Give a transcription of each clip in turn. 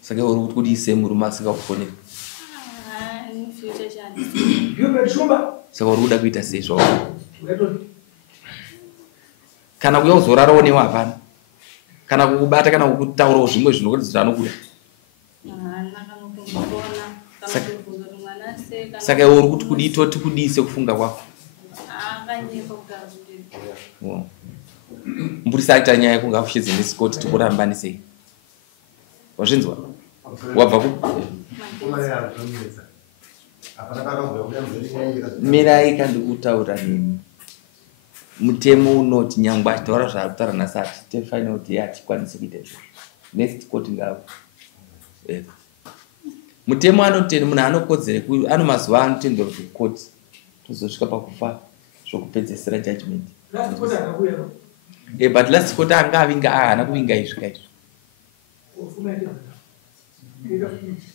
Saka uri kuti semuru masika kufonera. Saka uri kuda kuita sei zvawo? Kana kuya uzorarawo newe hapana. Kana kukubata kana kukutaurawo zvimwe zvinokuti anokuda. Saka uri kuti kudito tikudise kufunga kwako. Mbudisa aita nyaya yekunge afushidze nesikoti tikurambani sei. Wazvinzwa? Wabva ku? Mirai kandikutaura nemi. Mutemo unoti nyangwe achitaura zvaakutaura nhasi atifanira kuti atikwanise kuita izvo. Next court ngavo. Mutemo anoti munhu anokodzera ano mazuva anotendera kuti court tozosvika pakufa zvokupedzesera judgment. But last court anga avinga haana kuvinga izvi kaizvo.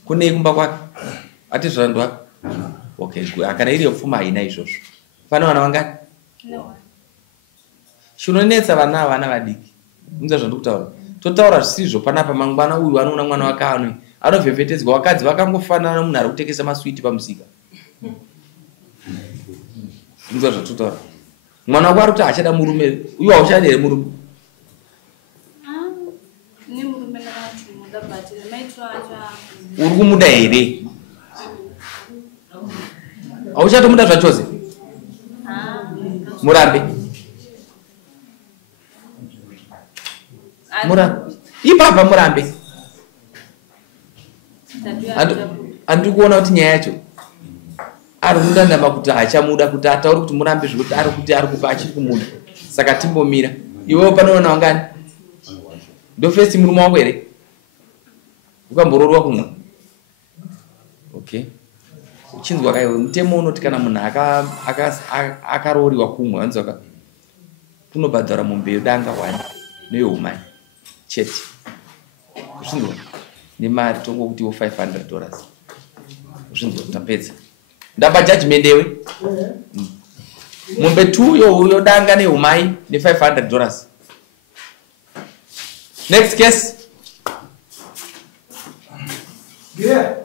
Kune kumba kwake ati zvandwa. Okay, kana iri yopfuma haina izvozvo. Pana vana vangani? Zvinonetsa vana vadiki. Munza zvandikutaura. Totaura zvisizvo panapa mangwana uyu anoona mwana wake anovhevhetedzwa vakadzi vakangofanana munhu ari kutekesa maswiti pamusika. Munza zvatotaura. Mwana wako ari kuti achada murume, uyu hauchadi here murume? Uri kumuda here? Hauchatomuda zvachose? Murambe. Ipapa murambe. Andiri kuona kuti nyaya yacho ari kundandama kuti achamuda kuti atauri kuti murambe zvekuti ari kuti ari kupa achiri kumuda. Saka timbomira. Iwewe panoona wangani? Ndo first murume wako here? Ukambororwa kumwe? Okay. Uchinzwa kaiwe mutemo unoti kana munhu akaroriwa kumwe wanzwa kunobhadhara mumbeyo danga wani neyoumai chete. Uchinzwa nemari tongokuti $500. Uchinzwa tapedza. Ndapa judgment yewe. Mumbe 2 yodanga neumai $500. Next case. Yeah.